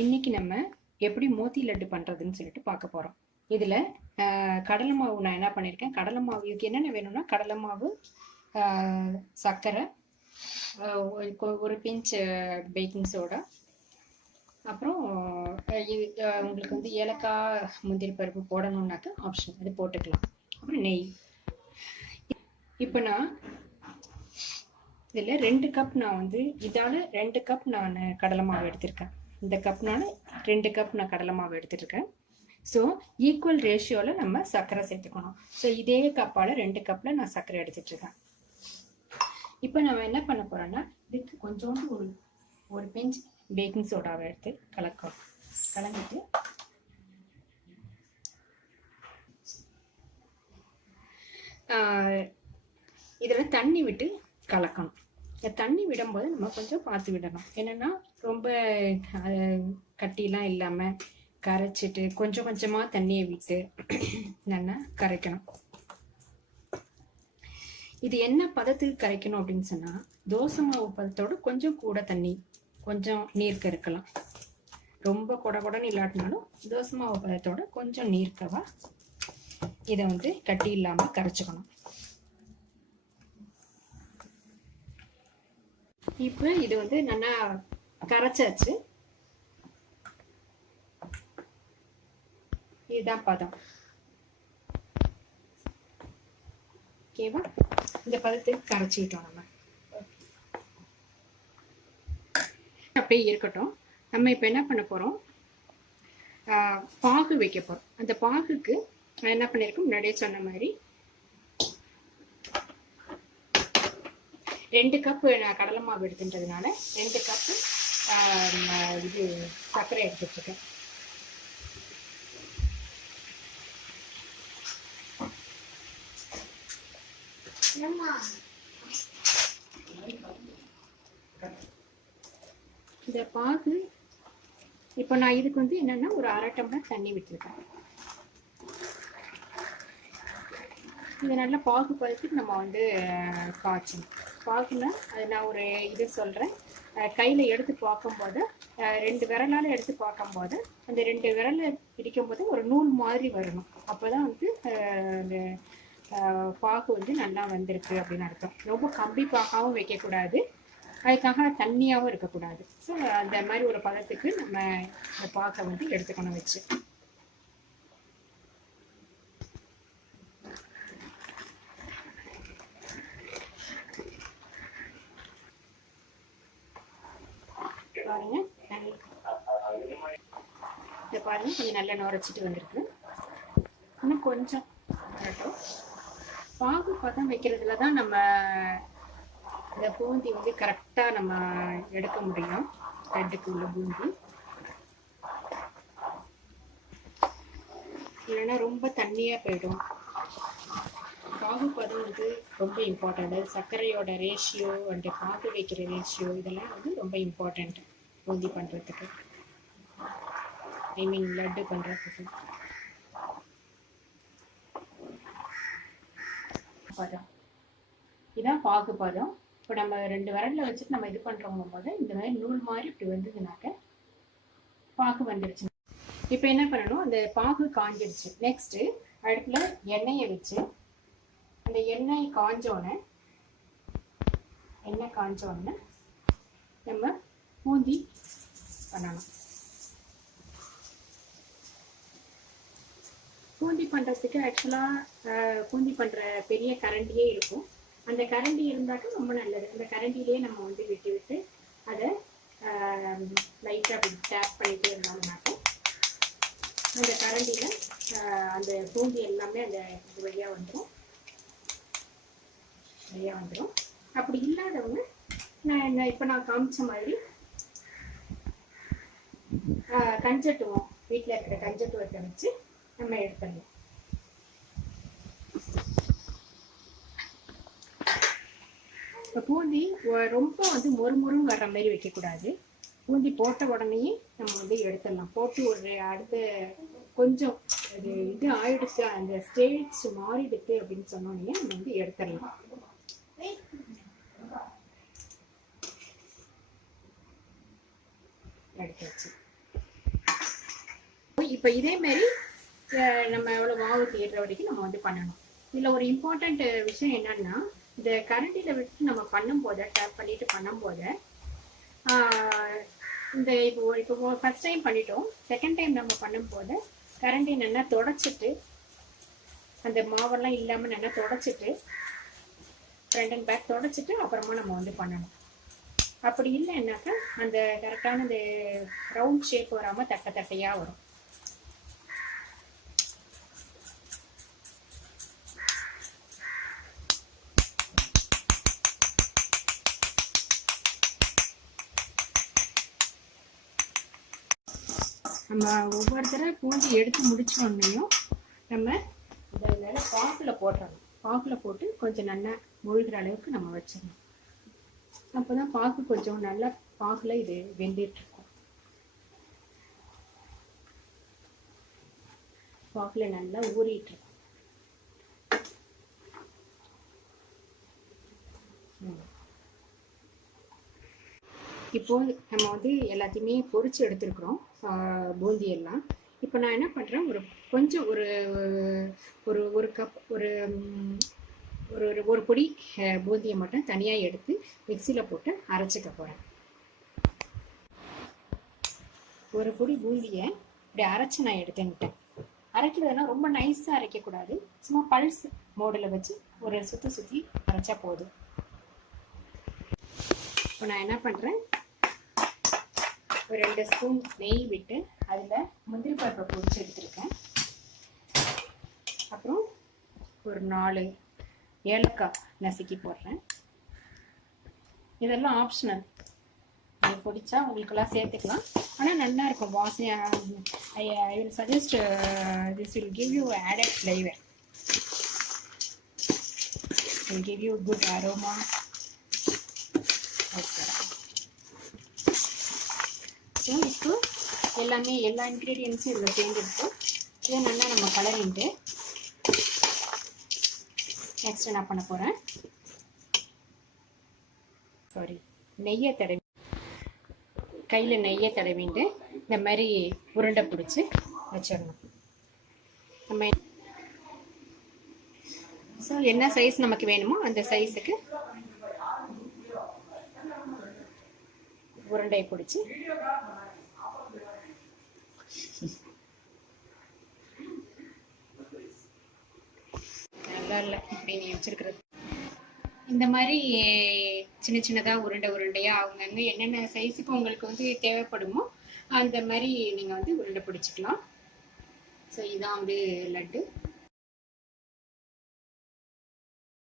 இன்னைக்கு நம்ம எப்படி மோத்தி லட்டு பண்ணுறதுன்னு சொல்லிட்டு பார்க்க போகிறோம். இதில் கடலை மாவு நான் என்ன பண்ணியிருக்கேன், கடலை மாவு இதுக்கு என்னென்ன வேணும்னா கடலை மாவு, சர்க்கரை, ஒரு பிஞ்ச் பேக்கிங் சோடா, அப்புறம் இது உங்களுக்கு வந்து ஏலக்காய் முந்திரி பருப்பு போடணுன்னாக்க ஆப்ஷன், அது போட்டுக்கலாம். அப்புறம் நெய். இப்போ நான் இதில் 2 கப் நான் வந்து இதால் 2 கப் நான் கடலை மாவு எடுத்திருக்கேன். இந்த கப்னால 2 கப் நான் கடலை மாவு எடுத்துருக்கேன். ஸோ ஈக்குவல் ரேஷியோவில் நம்ம சர்க்கரை சேர்த்துக்கணும். ஸோ இதே கப்பால் 2 கப்பில் நான் சர்க்கரை எடுத்துட்ருக்கேன். இப்போ நம்ம என்ன பண்ண போகிறோன்னா, இதுக்கு கொஞ்சோண்டு ஒரு பிஞ்ச் பேக்கிங் சோடாவை எடுத்து கலந்துட்டு இதில் தண்ணி விட்டு கலக்கணும். தண்ணி விடும்போது நம்ம கொஞ்சம் பார்த்து விடணும். என்னென்னா ரொம்ப கட்டிலாம் இல்லாமல் கரைச்சிட்டு கொஞ்சம் கொஞ்சமாக தண்ணியை விட்டு நல்லா கரைக்கணும். இது என்ன பதத்துக்கு கரைக்கணும் அப்படின்னு சொன்னால், தோசை மாவு பதத்தோடு கொஞ்சம் கூட தண்ணி, கொஞ்சம் நீர்க்க இருக்கலாம். ரொம்ப கொடன்னு இல்லாட்டினாலும் தோசை மாவு பதத்தோட கொஞ்சம் நீர்க்கவா இதை வந்து கட்டி இல்லாமல் கரைச்சிக்கணும். இப்போ இது வந்து நல்லா கரைச்சாச்சு. இதுதான் பதம். ஓகேவா? இந்த பதத்துக்கு கரைச்சிக்கிட்டோம். நம்ம அப்படியே இருக்கட்டும். நம்ம இப்போ என்ன பண்ண போகிறோம், பாகு வைக்க போகிறோம். அந்த பாகுக்கு நான் என்ன பண்ணியிருக்கோம், முன்னாடியே சொன்ன மாதிரி 2 கப்பு நான் கடலை மாவு எடுத்துன்றதுனால 2 கப்பு இது சர்க்கரை எடுத்துட்ருக்கேன். இந்த பாகு இப்போ நான் இதுக்கு வந்து என்னன்னா ஒரு 1/2 டம்ளர் தண்ணி விட்டுருக்கேன். இது நல்லா பாகு பதத்துக்கு நம்ம வந்து காய்ச்சணும். பாகுனா அது நான் ஒரு இது சொல்கிறேன். கையில் எடுத்து பார்க்கும்போது 2 விரலால் எடுத்து பார்க்கும்போது அந்த 2 விரலை பிடிக்கும்போது ஒரு நூல் மாதிரி வரணும். அப்போ தான் வந்து அந்த பாகு வந்து நல்லா வந்திருக்கு அப்படின்னு அர்த்தம். ரொம்ப கம்பி பாகாவும் வைக்கக்கூடாது, அதுக்காக தண்ணியாகவும் இருக்கக்கூடாது. ஸோ அந்த மாதிரி ஒரு பதத்துக்கு நம்ம இந்த பாகை வந்து எடுத்துக்கணும் வச்சு. பாருங்க, இதை பாருங்க, கொஞ்சம் நல்லா நுரைச்சிட்டு வந்திருக்கு. இன்னும் கொஞ்சம் வரட்டும். பாகு பதம் வைக்கிறதுல தான் நம்ம இந்த பூந்தி வந்து கரெக்டாக நம்ம எடுக்க முடியும். லட்டுக்கு உள்ள பூந்தி இல்லைன்னா ரொம்ப தண்ணியாக போயிடும். பாகு பதம் வந்து ரொம்ப இம்பார்ட்டண்ட். சர்க்கரையோட ரேஷியோ அண்ட் பாகு வைக்கிற ரேஷியோ இதெல்லாம் வந்து ரொம்ப இம்பார்ட்டண்ட் பூந்தி பண்ணுறதுக்கு, ஐ மீன் லட்டு பண்ணுறதுக்கு. பதம் இதான் பாகு பதம். இப்போ நம்ம 2 விரலில் வச்சுட்டு நம்ம இது பண்ணுறவங்க போது இந்த மாதிரி நூல் மாதிரி இப்படி வந்ததுனாக்க பாகு வந்துடுச்சு. இப்போ என்ன பண்ணணும், அந்த பாகு காஞ்சிடுச்சு. நெக்ஸ்ட்டு அடுப்பில் எண்ணெயை வச்சு அந்த எண்ணெய் காஞ்சோடனே நம்ம பூந்தி பண்ணணும். பூந்தி பண்ணுறதுக்கு ஆக்சுவலாக பூந்தி பண்ணுற பெரிய கரண்டியே இருக்கும். அந்த கரண்டி இருந்தாக்க ரொம்ப நல்லது. அந்த கரண்டிலேயே நம்ம வந்து விட்டு அதை லைட்டாக அப்படி டேப் பண்ணிகிட்டே இருந்தோம்னாக்க அந்த கரண்டியில் அந்த பூந்தி எல்லாமே அந்த வழியாக வந்துடும். அப்படி இல்லாதவங்க இப்போ நான் காமிச்ச மாதிரி கஞ்சட்டுவோம், வீட்டில் இருக்கிற கஞ்சட்டுவத்தை வச்சு நம்ம எடுத்துடலாம். இப்போ பூந்தி ரொம்ப வந்து மொறுமொறுன்னு வர்ற மாதிரி வைக்கக்கூடாது. பூந்தி போட்ட உடனேயே நம்ம வந்து எடுத்துடலாம். போட்டு ஒரு அடுத்த கொஞ்சம் இது ஆயிடுச்சு, அந்த ஸ்டேஜ் மாறிடுச்சு அப்படின்னு சொன்னோடனே நம்ம வந்து எடுத்துடலாம். எடுத்தாச்சு. இப்போ இதேமாரி நம்ம எவ்வளோ மாவு தேடுற வரைக்கும் நம்ம வந்து பண்ணணும். இதில் ஒரு இம்பார்ட்டண்ட் விஷயம் என்னன்னா, இந்த கரண்டியில் விட்டு நம்ம பண்ணும்போது டேப் பண்ணிட்டு பண்ணும்போது இந்த இப்போ ஃபர்ஸ்ட் டைம் பண்ணிட்டோம், செகண்ட் டைம் நம்ம பண்ணும்போது கரண்டி நல்லா தொடச்சிட்டு அந்த மாவெல்லாம் இல்லாமல் நல்லா தொடச்சிட்டு ஃப்ரண்ட் அண்ட் பேக் தொடச்சிட்டு அப்புறமா நம்ம வந்து பண்ணணும். அப்படி இல்லைன்னாக்கா அந்த கரெக்டான இந்த ரவுண்ட் ஷேப் வராமல் தட்டை தட்டையாக வரும். நம்ம ஒவ்வொரு தடவை பூஞ்சி எடுத்து முடிச்சோன்னையும் நம்ம இந்த மேலே பாக்கில் போட்டுறணும். பாக்கில் போட்டு கொஞ்சம் நல்லா முழுகிற அளவுக்கு நம்ம வச்சிடணும். அப்போ தான் பாக்கு கொஞ்சம் நல்லா பாக்கில் இது வெந்துட்டுருக்கும். பாக்கில் நல்லா ஊறிட்டுருக்கும். இப்போ நம்ம வந்து எல்லாத்தையுமே பொரிச்சு எடுத்துருக்குறோம் பூந்தி எல்லாம். இப்போ நான் என்ன பண்ணுறேன், கொஞ்சம் ஒரு கப் ஒரு ஒரு பொடி பூந்தியை மட்டும் தனியாக எடுத்து மிக்சியில் போட்டு அரைச்சிக்க போகிறேன். ஒரு பொடி பூந்தியை இப்படி அரைச்சி நான் எடுத்துக்கிட்டேன். அரைக்கிறதுனா ரொம்ப நைஸாக அரைக்கக்கூடாது, சும்மா பல்ஸ் மோடில் வச்சு ஒரு சுற்றி அரைச்சா போதும். இப்போ நான் என்ன பண்ணுறேன், ஒரு 2 ஸ்பூன் நெய் விட்டு அதில் முந்திரி பருப்பை பொரிச்சு எடுத்துருக்கேன். அப்புறம் ஒரு 4 ஏலக்காய் நசுக்கி போடுறேன். இதெல்லாம் ஆப்ஷனல், அது பிடிச்சா உங்களுக்கெல்லாம் சேர்த்துக்கலாம். ஆனால் நல்லா இருக்கும் வாசனையாக. I will suggest this will give you added flavour, will give you good aroma. So இப்போ எல்லா இன்க்ரீடியன்ஸும் இதில் சேர்ந்துருக்கு. இதை நல்லா நம்ம கலரிட்டு நெக்ஸ்ட் என்ன பண்ண போகிறேன், கையில் நெய்யை தடவிட்டு இந்த மாதிரி உருண்டை பிடிச்சி வச்சிடணும். நம்ம ஸோ என்ன சைஸ் நமக்கு வேணுமோ அந்த சைஸுக்கு உருண்டையை பிடிச்சி நல்லா இல்லை இப்படி நீ வச்சிருக்கிறது. இந்த மாதிரி சின்னதாக உருண்டையாக அவங்கவுங்க என்னென்ன சைஸுக்கு உங்களுக்கு வந்து தேவைப்படுமோ அந்த மாதிரி நீங்கள் வந்து உருண்டை பிடிச்சிக்கலாம். ஸோ இதான் வந்து லட்டு.